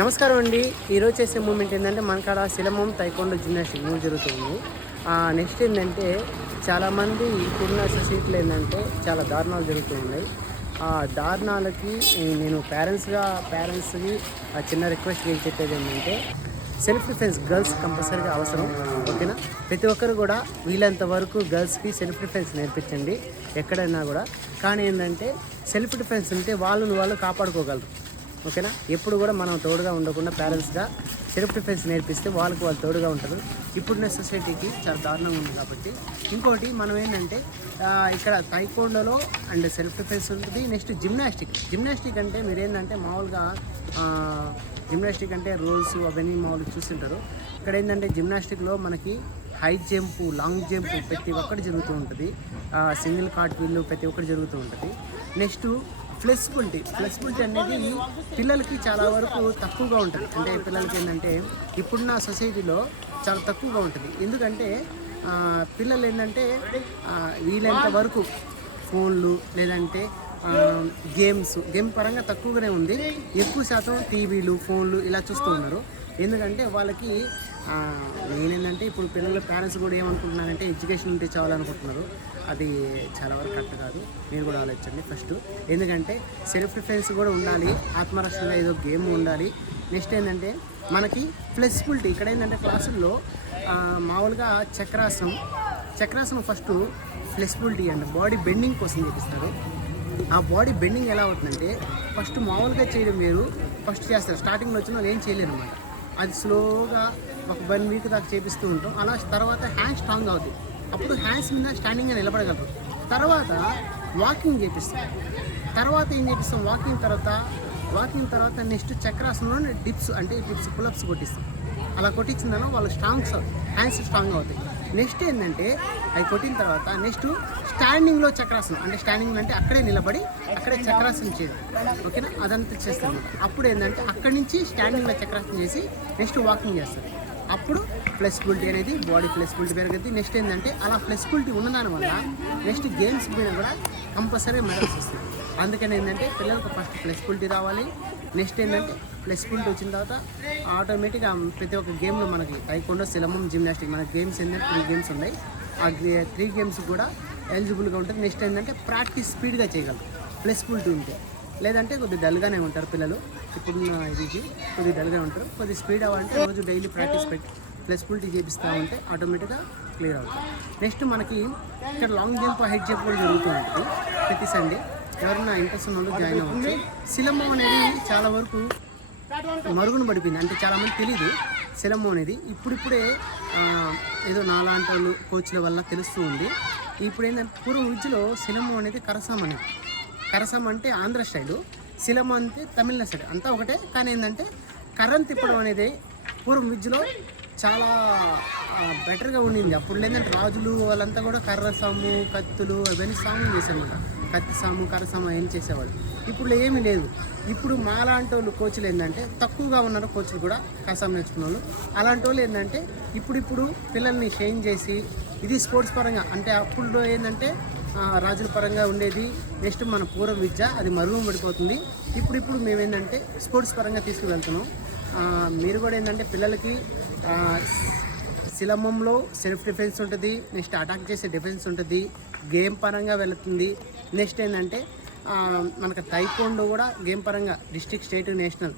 నమస్కారం అండి. ఈరోజు చేసే మూమెంట్ ఏంటంటే మనకాడ సిలమం తైకొండ జిమ్నాస్టిక్ మూవ్ జరుగుతుంది. నెక్స్ట్ ఏంటంటే చాలామంది ఇప్పుడున్న సొసైటీలో ఏంటంటే చాలా దారుణాలు జరుగుతూ ఉన్నాయి. ఆ దారుణాలకి నేను పేరెంట్స్కి చిన్న రిక్వెస్ట్ ఏం చెప్పేది ఏంటంటే సెల్ఫ్ డిఫెన్స్ గర్ల్స్ కంపల్సరీగా అవసరం. ఓకేనా, ప్రతి ఒక్కరు కూడా వీలైనంత వరకు గర్ల్స్కి సెల్ఫ్ డిఫెన్స్ నేర్పించండి ఎక్కడైనా కూడా. కానీ ఏంటంటే సెల్ఫ్ డిఫెన్స్ ఉంటే వాళ్ళు కాపాడుకోగలరు. ఓకేనా, ఎప్పుడు కూడా మనం తోడుగా ఉండకుండా పేరెంట్స్గా సెల్ఫ్ డిఫెన్స్ నేర్పిస్తే వాళ్ళు తోడుగా ఉంటారు. ఇప్పుడున్న సొసైటీకి చాలా దారుణంగా ఉంది కాబట్టి. ఇంకోటి మనం ఏంటంటే ఇక్కడ తైకోండోలో అండ్ సెల్ఫ్ డిఫెన్స్ ఉంటుంది. నెక్స్ట్ జిమ్నాస్టిక్ అంటే మీరు ఏంటంటే మామూలుగా జిమ్నాస్టిక్ అంటే రోల్స్ అవన్నీ మామూలుగా చూస్తుంటారు. ఇక్కడ ఏంటంటే జిమ్నాస్టిక్లో మనకి హై జంప్, లాంగ్ జంప్ ప్రతి ఒక్కటి జరుగుతూ ఉంటుంది. సింగిల్ కార్ట్ వీళ్ళు ప్రతి ఒక్కటి జరుగుతూ ఉంటుంది. నెక్స్ట్ ఫ్లెక్సిబిలిటీ అనేది పిల్లలకి చాలా వరకు తక్కువగా ఉంటుంది. అంటే పిల్లలకి ఏంటంటే ఇప్పుడున్న సొసైటీలో చాలా తక్కువగా ఉంటుంది. ఎందుకంటే పిల్లలు ఏంటంటే వీలైనంత వరకు ఫోన్లు లేదంటే గేమ్ పరంగా తక్కువగానే ఉంది. ఎక్కువ శాతం టీవీలు, ఫోన్లు ఇలా చూస్తూ ఉన్నారు. ఎందుకంటే వాళ్ళకి నేనేంటంటే ఇప్పుడు పిల్లల పేరెంట్స్ కూడా ఏమనుకుంటున్నారంటే ఎడ్యుకేషన్ ఉంటే చాలనుకుంటున్నారు. అది చాలా వరకు కరెక్ట్ కాదు. మీరు కూడా ఆలోచించండి ఫస్ట్. ఎందుకంటే సెల్ఫ్ డిఫెన్స్ కూడా ఉండాలి, ఆత్మరక్షణగా ఏదో గేమ్ ఉండాలి. నెక్స్ట్ ఏంటంటే మనకి ఫ్లెక్సిబిలిటీ ఇక్కడ ఏంటంటే క్లాసుల్లో మామూలుగా చక్రాసనం first flexibility and body bending కోసం చేపిస్తారు. ఆ బాడీ బెండింగ్ ఎలా అవుతుందంటే ఫస్ట్ మామూలుగా చేయడం వేరు, ఫస్ట్ చేస్తారు. స్టార్టింగ్లో వచ్చిన వాళ్ళు ఏం చేయలేరు అనమాట. అది స్లోగా ఒక 1 వీక్ దాకా చేపిస్తూ ఉంటాం. అలా తర్వాత హ్యాండ్ స్ట్రాంగ్ అవుతుంది. అప్పుడు హ్యాండ్స్ మీద స్టాండింగ్గా నిలబడగలరు. తర్వాత వాకింగ్ చేపిస్తాం. తర్వాత ఏం చేపిస్తాం, వాకింగ్ తర్వాత నెక్స్ట్ చక్రాసనంలో డిప్స్ పులప్స్ కొట్టిస్తాం. అలా కొట్టించిందనో వాళ్ళు హ్యాండ్స్ స్ట్రాంగ్ అవుతాయి. నెక్స్ట్ ఏంటంటే అవి కొట్టిన తర్వాత నెక్స్ట్ స్టాండింగ్లో చక్రాసనం, అంటే స్టాండింగ్ అంటే అక్కడే నిలబడి అక్కడే చక్రాసనం చేయడం. ఓకేనా, అదంతా చేస్తాం. అప్పుడు ఏంటంటే అక్కడి నుంచి స్టాండింగ్లో చక్రాసనం చేసి నెక్స్ట్ వాకింగ్ చేస్తారు. అప్పుడు ఫ్లెక్సిబిలిటీ అనేది బాడీ ఫ్లెక్సిబిలిటీ పెరుగుతుంది. నెక్స్ట్ ఏంటంటే అలా ఫ్లెక్సిబిలిటీ ఉన్నదాని వల్ల నెక్స్ట్ గేమ్స్ మీద కూడా కంపల్సరీ మెడల్స్ వస్తుంది. అందుకని ఏంటంటే పిల్లలకు ఫస్ట్ ఫ్లెక్సిబిలిటీ రావాలి. నెక్స్ట్ ఏంటంటే ఫ్లెక్సిబిలిటీ వచ్చిన తర్వాత ఆటోమేటిక్గా ప్రతి ఒక్క గేమ్లో మనకి తైకొండ, సిలమం, జిమ్నాస్టిక్ మన గేమ్స్ ఏంటంటే 3 గేమ్స్ ఉన్నాయి. ఆ 3 గేమ్స్ కూడా ఎలిజిబుల్గా ఉంటుంది. నెక్స్ట్ ఏంటంటే ప్రాక్టీస్ స్పీడ్గా చేయగలరు ఫ్లెక్సిబిలిటీ ఉంటే. లేదంటే కొద్దిగా డల్గానే ఉంటారు పిల్లలు. ఇప్పుడున్న ఇది కొద్దిగా డల్గా ఉంటారు. కొద్దిగా స్పీడ్ అవ్వాలంటే రోజు డైలీ ప్రాక్టీస్ పెట్టి ఫ్లెక్సిబిలిటీ చేపిస్తూ ఉంటే ఆటోమేటిక్గా క్లియర్ అవుతుంది. నెక్స్ట్ మనకి ఇక్కడ లాంగ్ జంప్, హైట్ జంప్ కూడా జరుగుతూ ఉంటుంది ప్రతి సండే. ఎవరైనా ఇంట్రెస్ట్ ఉన్న వాళ్ళు జాయిన్ అవ్వచ్చు. సిలమం అనేది చాలా వరకు మరుగున పడిపోయింది, అంటే చాలామంది తెలీదు సిలమం అనేది. ఇప్పుడిప్పుడే ఏదో నాలాంటి వాళ్ళు కోచ్ల వల్ల తెలుస్తూ ఉంది. ఇప్పుడు ఏంటంటే పూర్వం విద్యలో సిలమం అనేది కరసం అంటే ఆంధ్ర స్టైలు, సిలమం అంటే తమిళనాడు స్టైల్, అంతా ఒకటే. కానీ ఏంటంటే కర్రను తిప్పడం అనేది పూర్వం విద్యలో చాలా బెటర్గా ఉండింది. అప్పుడు ఏంటంటే రాజులు వాళ్ళంతా కూడా కర్ర సాము, కత్తులు అవన్నీ సాము చేశారన్నమాట. కత్తి సాము, కర్ర సాము ఏం చేసేవాళ్ళు. ఇప్పుడు ఏమీ లేదు. ఇప్పుడు మాలాంటి వాళ్ళు కోచ్లు ఏంటంటే తక్కువగా ఉన్నారు. కోచ్లు కూడా కసాం నేర్చుకున్న వాళ్ళు. అలాంటి వాళ్ళు ఏంటంటే ఇప్పుడు పిల్లల్ని షైన్ చేసి ఇది స్పోర్ట్స్ పరంగా, అంటే అప్పుడు ఏంటంటే రాజుల పరంగా ఉండేది. నెక్స్ట్ మన పూర్వ విద్య అది మరుగున పడిపోతుంది. ఇప్పుడు మేమేంటంటే స్పోర్ట్స్ పరంగా తీసుకువెళ్తున్నాం. మీరు కూడా ఏంటంటే పిల్లలకి సిలమంలో సెల్ఫ్ డిఫెన్స్ ఉంటుంది, నెక్స్ట్ అటాక్ చేసే డిఫెన్స్ ఉంటుంది, గేమ్ పరంగా వెళుతుంది. నెక్స్ట్ ఏంటంటే మనకు తైకోండో కూడా గేమ్ పరంగా district, state, national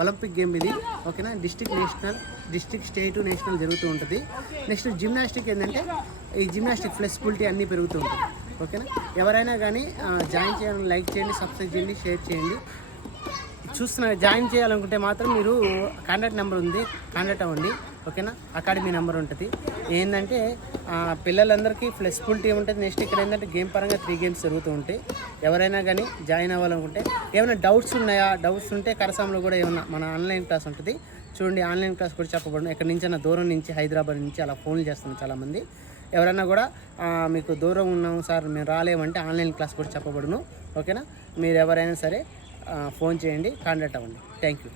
Olympic game ఇది. ఓకేనా, డిస్ట్రిక్ట్, స్టేట్, నేషనల్ జరుగుతూ ఉంటుంది. నెక్స్ట్ జిమ్నాస్టిక్ ఏంటంటే ఈ జిమ్నాస్టిక్ ఫ్లెక్సిబిలిటీ అన్నీ పెరుగుతూ ఉంటుంది. ఓకేనా, ఎవరైనా కానీ జాయిన్ చేయాలని లైక్ చేయండి, సబ్స్క్రైబ్ చేయండి, షేర్ చేయండి. జాయిన్ చేయాలనుకుంటే మాత్రం మీరు కాంటాక్ట్ నెంబర్ ఉంది, కాంటాక్ట్ అవ్వండి. ఓకేనా, అకాడమీ నెంబర్ ఉంటుంది. ఏంటంటే పిల్లలందరికీ ఫ్లెక్సిబిలిటీ ఉంటుంది. నెక్స్ట్ ఇక్కడ ఏంటంటే గేమ్ పరంగా 3 గేమ్స్ జరుగుతూ ఉంటాయి. ఎవరైనా కానీ జాయిన్ అవ్వాలనుకుంటే ఏమైనా డౌట్స్ ఉన్నాయా, డౌట్స్ ఉంటే కరసాంలో కూడా ఏమన్నా మన ఆన్లైన్ క్లాస్ ఉంటుంది చూడండి. ఆన్లైన్ క్లాస్ కూడా చెప్పబడను. ఎక్కడి నుంచి దూరం నుంచి, హైదరాబాద్ నుంచి అలా ఫోన్లు చేస్తున్నాం చాలామంది. ఎవరైనా కూడా మీకు దూరం ఉన్నాం సార్ మేము రాలేమంటే ఆన్లైన్ క్లాస్ కూడా చెప్పబడును. ఓకేనా, మీరు ఎవరైనా సరే ఫోన్ చేయండి, కాంటాక్ట్ అవ్వండి. Thank you.